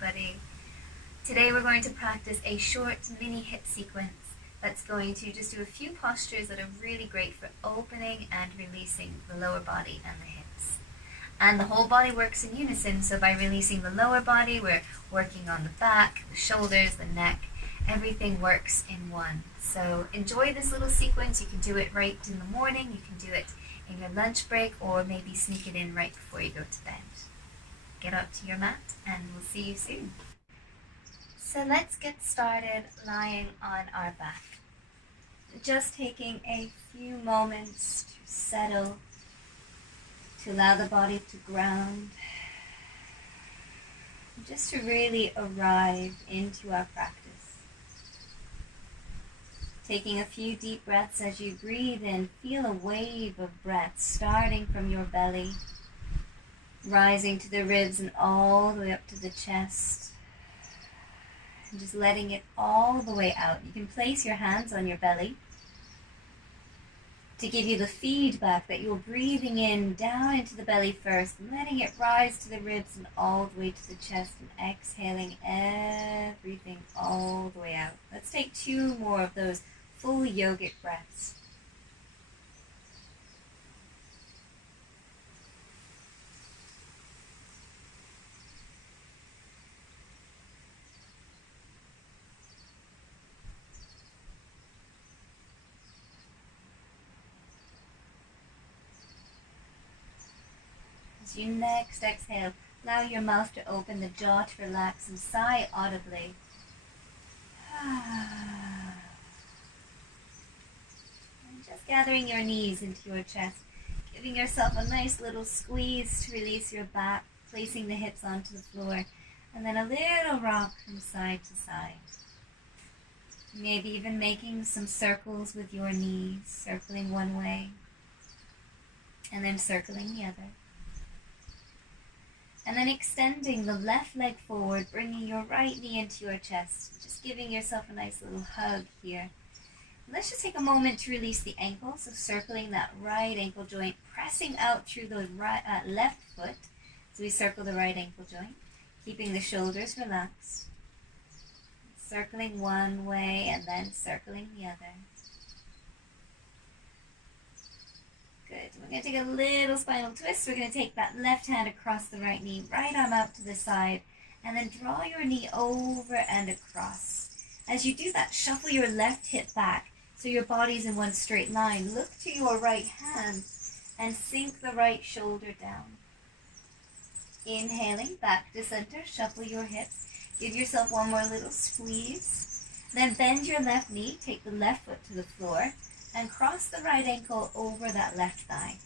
everybody. Today we're going to practice a short mini hip sequence that's going to just do a few postures that are really great for opening and releasing the lower body and the hips. And the whole body works in unison, so by releasing the lower body, we're working on the back, the shoulders, the neck. Everything works in one. So enjoy this little sequence. You can do it right in the morning, you can do it in your lunch break, or maybe sneak it in right before you go to bed. Get up to your mat and we'll see you soon. So let's get started lying on our back. Just taking a few moments to settle, to allow the body to ground, just to really arrive into our practice. Taking a few deep breaths as you breathe in, feel a wave of breath starting from your belly, rising to the ribs and all the way up to the chest, and just letting it all the way out. You can place your hands on your belly to give you the feedback that you're breathing in down into the belly first, letting it rise to the ribs and all the way to the chest, and exhaling everything all the way out. Let's take 2 more of those full yogic breaths. As you next exhale, allow your mouth to open, the jaw to relax, and sigh audibly. And just gathering your knees into your chest, giving yourself a nice little squeeze to release your back, placing the hips onto the floor, and then a little rock from side to side. Maybe even making some circles with your knees, circling one way, and then circling the other. And then extending the left leg forward, bringing your right knee into your chest. Just giving yourself a nice little hug here. Let's just take a moment to release the ankle. So circling that right ankle joint, pressing out through the left foot. So we circle the right ankle joint, keeping the shoulders relaxed. Circling one way and then circling the other. Good. We're going to take a little spinal twist. We're going to take that left hand across the right knee, right arm out to the side, and then draw your knee over and across. As you do that, shuffle your left hip back so your body's in one straight line. Look to your right hand and sink the right shoulder down. Inhaling back to center, shuffle your hips. Give yourself one more little squeeze. Then bend your left knee, take the left foot to the floor, and cross the right ankle over that left thigh.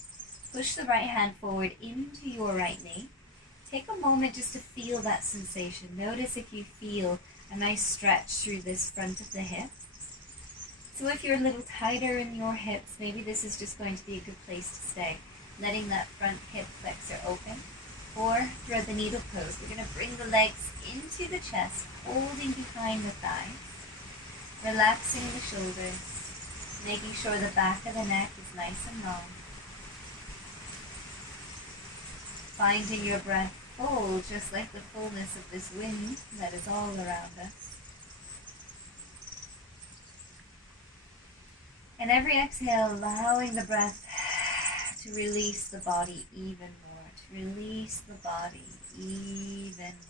Push the right hand forward into your right knee. Take a moment just to feel that sensation. Notice if you feel a nice stretch through this front of the hip. So if you're a little tighter in your hips, maybe this is just going to be a good place to stay. Letting that front hip flexor open. Or thread the needle pose. We're going to bring the legs into the chest, holding behind the thighs. Relaxing the shoulders. Making sure the back of the neck is nice and long. Finding your breath full, just like the fullness of this wind that is all around us. And every exhale, allowing the breath to release the body even more, to release the body even more.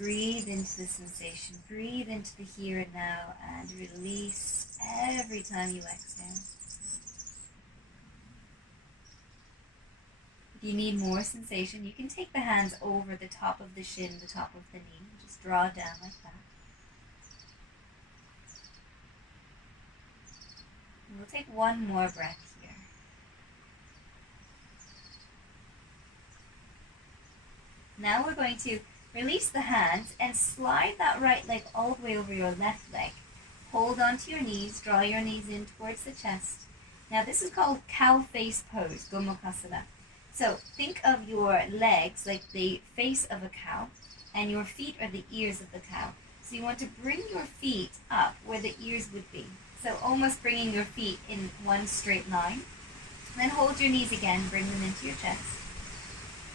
Breathe into the sensation, breathe into the here and now, and release every time you exhale. If you need more sensation, you can take the hands over the top of the shin, the top of the knee, and just draw down like that. And we'll take one more breath here. Now we're going to release the hands and slide that right leg all the way over your left leg. Hold onto your knees, draw your knees in towards the chest. Now this is called cow face pose, Gomukhasana. So think of your legs like the face of a cow, and your feet are the ears of the cow. So you want to bring your feet up where the ears would be. So almost bringing your feet in one straight line. Then hold your knees again, bring them into your chest.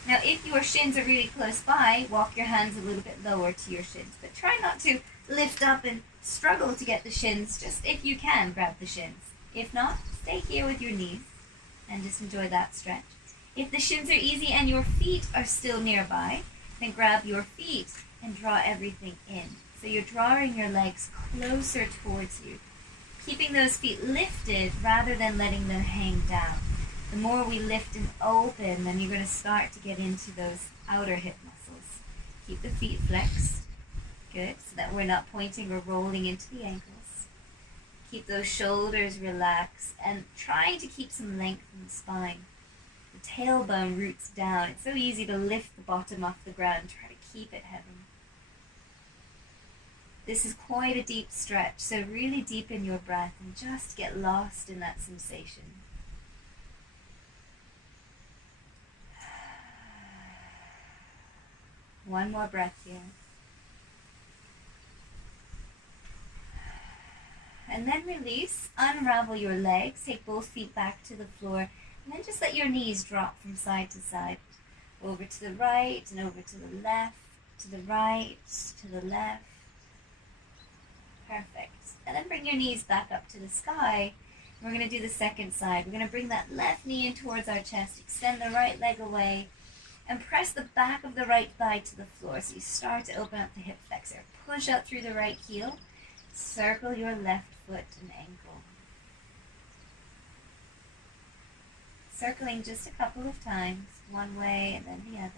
Now, if your shins are really close by, walk your hands a little bit lower to your shins, but try not to lift up and struggle to get the shins. Just if you can, grab the shins. If not, stay here with your knees and just enjoy that stretch. If the shins are easy and your feet are still nearby, then grab your feet and draw everything in. So you're drawing your legs closer towards you, keeping those feet lifted rather than letting them hang down. The more we lift and open, then you're going to start to get into those outer hip muscles. Keep the feet flexed. Good, so that we're not pointing or rolling into the ankles. Keep those shoulders relaxed and trying to keep some length in the spine. The tailbone roots down. It's so easy to lift the bottom off the ground. Try to keep it heavy. This is quite a deep stretch, so really deepen your breath and just get lost in that sensation. One more breath here. And then release, unravel your legs, take both feet back to the floor, and then just let your knees drop from side to side. Over to the right and over to the left, to the right, to the left. Perfect. And then bring your knees back up to the sky. We're going to do the second side. We're going to bring that left knee in towards our chest, extend the right leg away, and press the back of the right thigh to the floor. So you start to open up the hip flexor. Push out through the right heel. Circle your left foot and ankle. Circling just a couple of times, one way and then the other.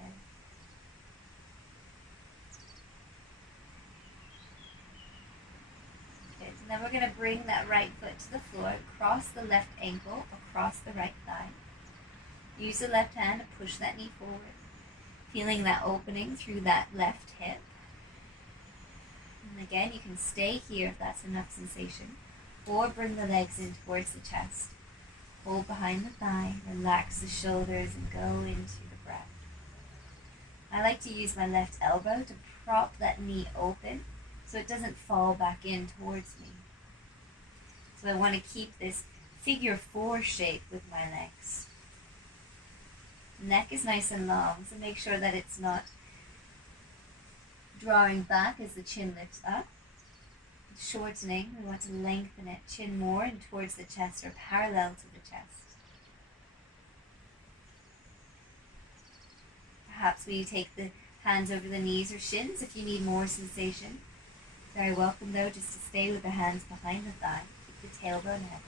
Good. And then we're going to bring that right foot to the floor, cross the left ankle across the right thigh. Use the left hand to push that knee forward, feeling that opening through that left hip. And again, you can stay here if that's enough sensation, or bring the legs in towards the chest. Hold behind the thigh, relax the shoulders, and go into the breath. I like to use my left elbow to prop that knee open so it doesn't fall back in towards me. So I want to keep this figure 4 shape with my legs. Neck is nice and long, so make sure that it's not drawing back as the chin lifts up. Shortening, we want to lengthen it, chin more and towards the chest or parallel to the chest. Perhaps we take the hands over the knees or shins if you need more sensation. Very welcome though just to stay with the hands behind the thigh. Keep the tailbone heavy.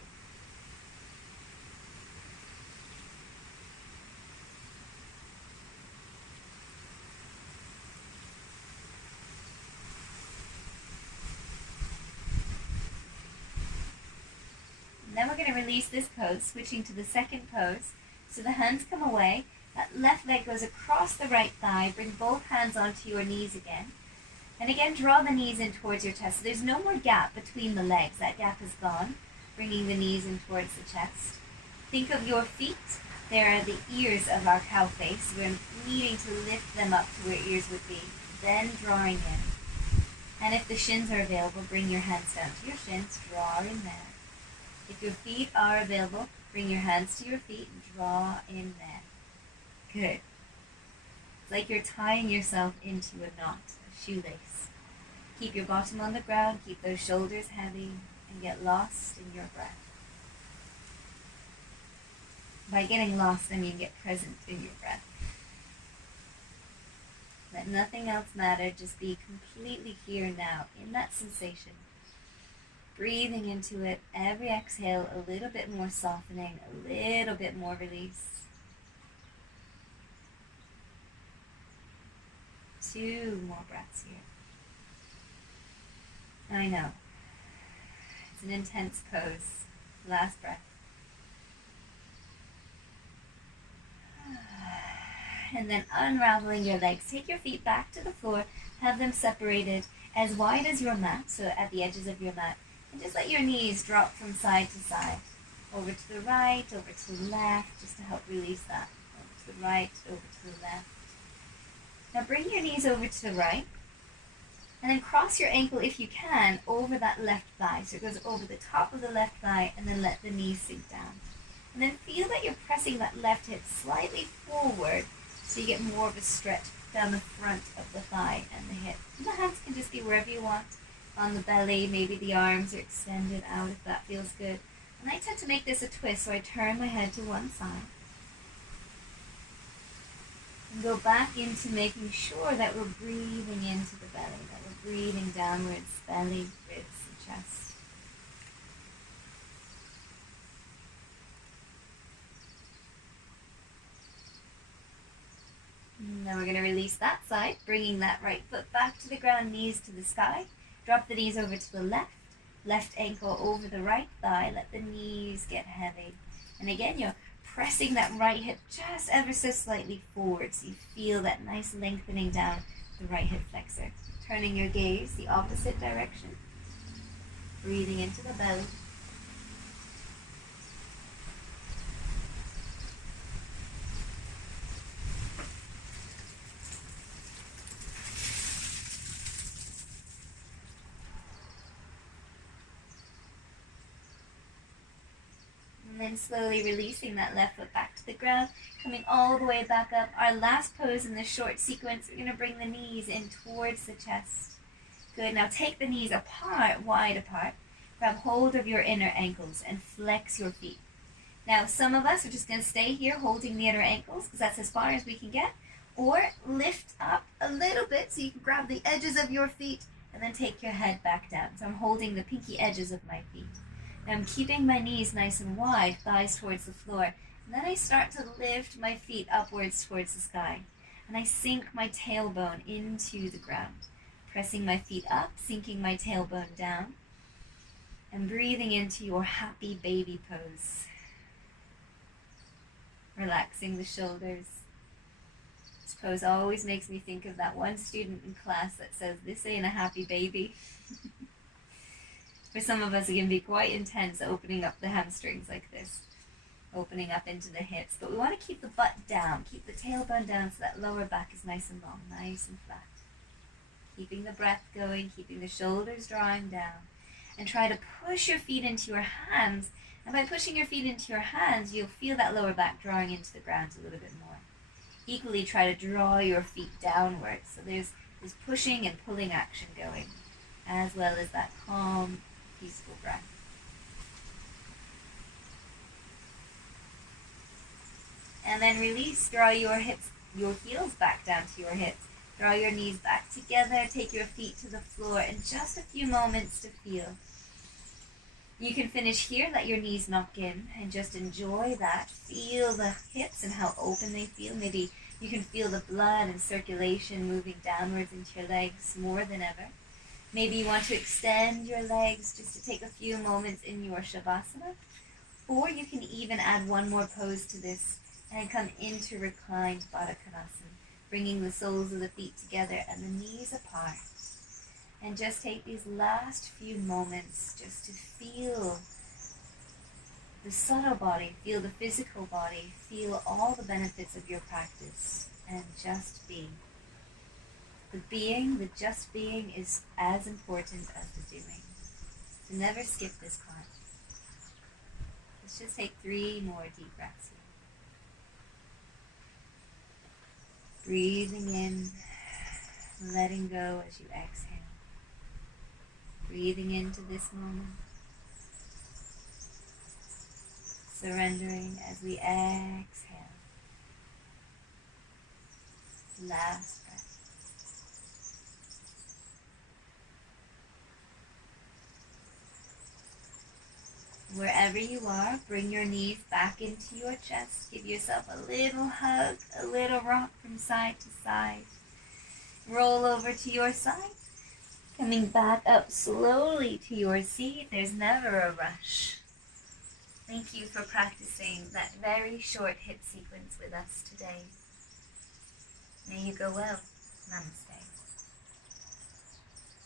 Then we're going to release this pose, switching to the second pose. So the hands come away, that left leg goes across the right thigh, bring both hands onto your knees again. And again, draw the knees in towards your chest. So there's no more gap between the legs. That gap is gone, bringing the knees in towards the chest. Think of your feet. They're the ears of our cow face. We're needing to lift them up to where ears would be, then drawing in. And if the shins are available, bring your hands down to your shins, draw in there. If your feet are available, bring your hands to your feet and draw in there. Good. It's like you're tying yourself into a knot, a shoelace. Keep your bottom on the ground, keep those shoulders heavy, and get lost in your breath. By getting lost, I mean get present in your breath. Let nothing else matter, just be completely here now, in that sensation. Breathing into it, every exhale, a little bit more softening, a little bit more release. 2 more breaths here. I know. It's an intense pose. Last breath. And then unraveling your legs. Take your feet back to the floor, have them separated as wide as your mat, so at the edges of your mat. And just let your knees drop from side to side. Over to the right, over to the left, just to help release that. Over to the right, over to the left. Now bring your knees over to the right. And then cross your ankle, if you can, over that left thigh. So it goes over the top of the left thigh, and then let the knees sink down. And then feel that you're pressing that left hip slightly forward So you get more of a stretch down the front of the thigh and the hip. And the hands can just be wherever you want. On the belly, maybe the arms are extended out if that feels good. And I tend to make this a twist, so I turn my head to one side. And go back into making sure that we're breathing into the belly, that we're breathing downwards, belly, ribs, and chest. Now we're going to release that side, bringing that right foot back to the ground, knees to the sky. Drop the knees over to the left ankle over the right thigh. Let the knees get heavy. And again, you're pressing that right hip just ever so slightly forward, so you feel that nice lengthening down the right hip flexor. Turning your gaze the opposite direction. Breathing into the belly. And then slowly releasing that left foot back to the ground, coming all the way back up. Our last pose in this short sequence, we're going to bring the knees in towards the chest. Good, now take the knees apart, wide apart. Grab hold of your inner ankles and flex your feet. Now, some of us are just going to stay here holding the inner ankles because that's as far as we can get. Or lift up a little bit so you can grab the edges of your feet and then take your head back down. So I'm holding the pinky edges of my feet. Now I'm keeping my knees nice and wide, thighs towards the floor. And then I start to lift my feet upwards towards the sky. And I sink my tailbone into the ground. Pressing my feet up, sinking my tailbone down. And breathing into your happy baby pose. Relaxing the shoulders. This pose always makes me think of that one student in class that says, "This ain't a happy baby." For some of us, it can be quite intense opening up the hamstrings like this, opening up into the hips. But we want to keep the butt down, keep the tailbone down so that lower back is nice and long, nice and flat. Keeping the breath going, keeping the shoulders drawing down. And try to push your feet into your hands. And by pushing your feet into your hands, you'll feel that lower back drawing into the ground a little bit more. Equally, try to draw your feet downwards. So there's this pushing and pulling action going, as well as that calm, peaceful breath. And then release, draw your hips, your heels back down to your hips. Draw your knees back together, take your feet to the floor, and just a few moments to feel. You can finish here, let your knees knock in, and just enjoy that. Feel the hips and how open they feel. Maybe you can feel the blood and circulation moving downwards into your legs more than ever. Maybe you want to extend your legs just to take a few moments in your Shavasana. Or you can even add one more pose to this and come into reclined Baddha Konasana, bringing the soles of the feet together and the knees apart. And just take these last few moments just to feel the subtle body, feel the physical body, feel all the benefits of your practice, and just be. The being, the just being, is as important as the doing. So never skip this part. Let's just take 3 more deep breaths here. Breathing in, letting go as you exhale. Breathing into this moment. Surrendering as we exhale. Last breath. Wherever you are, bring your knees back into your chest. Give yourself a little hug, a little rock from side to side. Roll over to your side. Coming back up slowly to your seat. There's never a rush. Thank you for practicing that very short hip sequence with us today. May you go well. Namaste.